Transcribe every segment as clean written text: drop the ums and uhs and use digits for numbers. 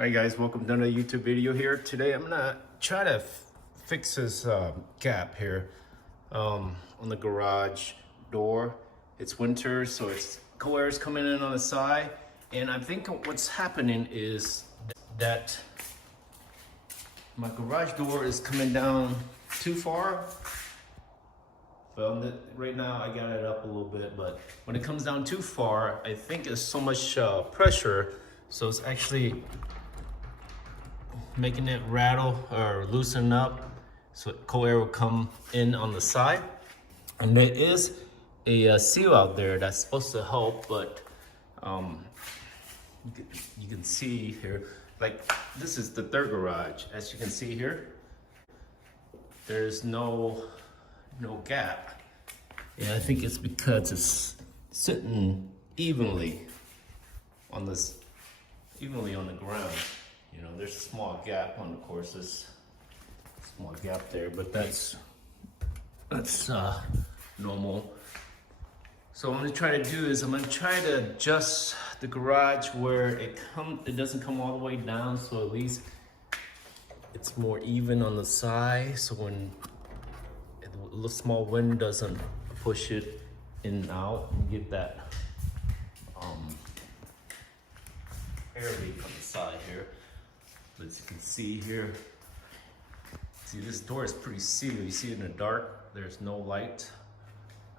Hi guys, welcome to another YouTube video here. Today I'm gonna try to fix this gap here on the garage door. It's winter, so it's cold air is coming in on the side, and I'm thinking what's happening is that my garage door is coming down too far. Well, right now I got it up a little bit, but when it comes down too far, I think there's so much pressure, so it's actually making it rattle or loosen up, so cold air will come in on the side. And there is a seal out there that's supposed to help, but you can see here, like this is the third garage. As you can see here, there's no gap. Yeah, I think it's because it's sitting evenly on the ground. You know, there's a small gap on the courses, small gap there, but that's normal. So what I'm gonna try to do is I'm gonna try to adjust the garage where it doesn't come all the way down, so at least it's more even on the side, so when a small wind doesn't push it in and out and get that air leak on the side here. As you can see here, this door is pretty sealed. You see it in the dark, there's no light.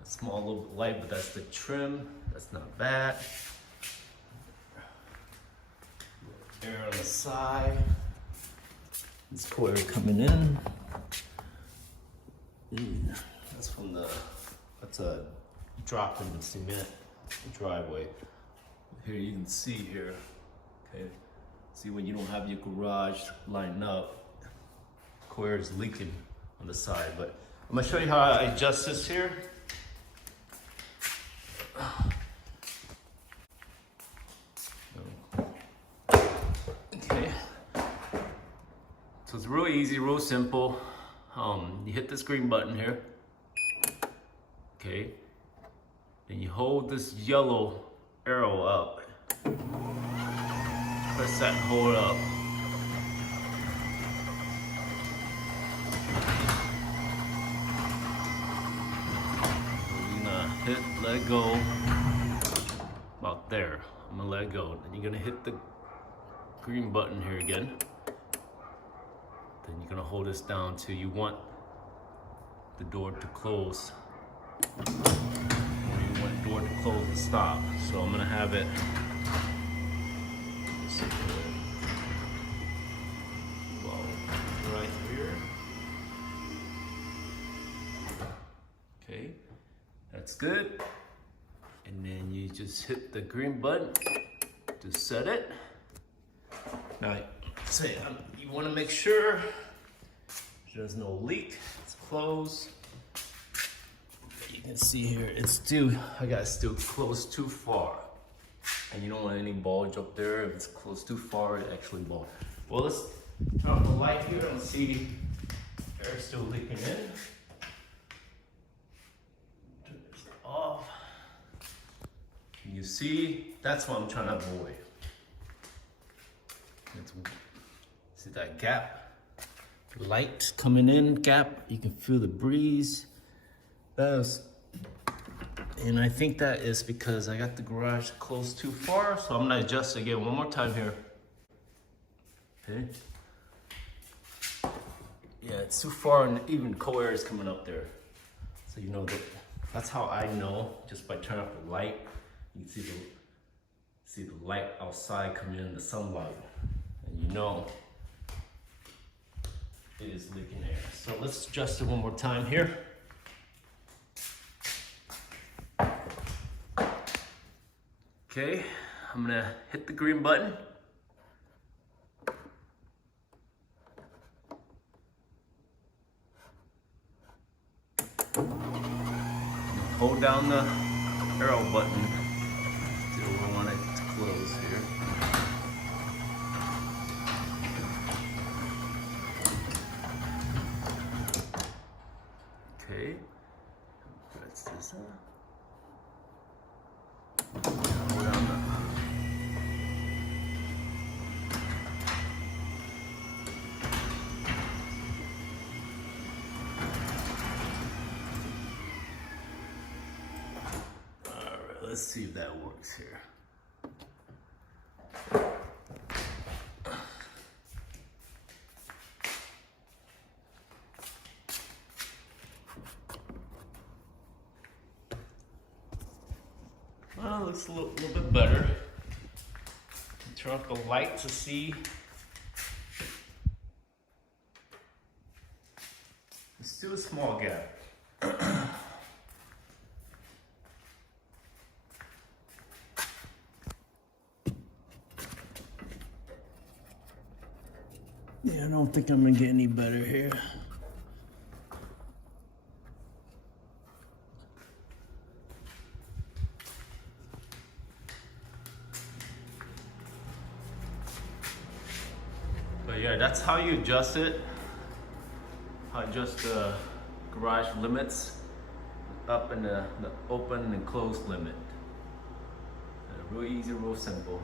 A small little bit light, but that's the trim. That's not bad. Air on the side. This cold air coming in. That's a drop in the cement driveway. Here you can see here, okay? See, when you don't have your garage lined up, cold air is leaking on the side. But I'm gonna show you how I adjust this here. Okay, so it's real easy, real simple. You hit this green button here, okay? Then you hold this yellow arrow up. Press that and hold up. You're gonna hit, let go, about there. I'm gonna let go. Then you're gonna hit the green button here again. Then you're gonna hold this down till you want the door to close. Or you want the door to close and stop. So I'm gonna have it right here. Okay, that's good. And then you just hit the green button to set it. Now, you want to make sure there's no leak. It's closed. You can see here, I got it still closed too far. And you don't want any bulge up there. If it's close too far, it actually bulge. Well, let's turn off the light here and see air still leaking in. Turn this off. You see, that's what I'm trying to avoid. See that gap? Light coming in, gap. You can feel the breeze. And I think that is because I got the garage closed too far, so I'm gonna adjust again one more time here. Okay. Yeah, it's too far and even cold air is coming up there. So you know that's how I know, just by turning off the light. You can see the light outside coming in, the sunlight. And you know it is leaking air. So let's adjust it one more time here. Okay, I'm gonna hit the green button. Hold down the arrow button till I want it to close here. Okay, press this up. Hold down the let's see if that works here. Well, it looks a little bit better. Turn off the light to see. It's still a small gap. Yeah, I don't think I'm gonna get any better here. But yeah, that's how you adjust it. How adjust the garage limits up and the open and closed limit. Real easy, real simple.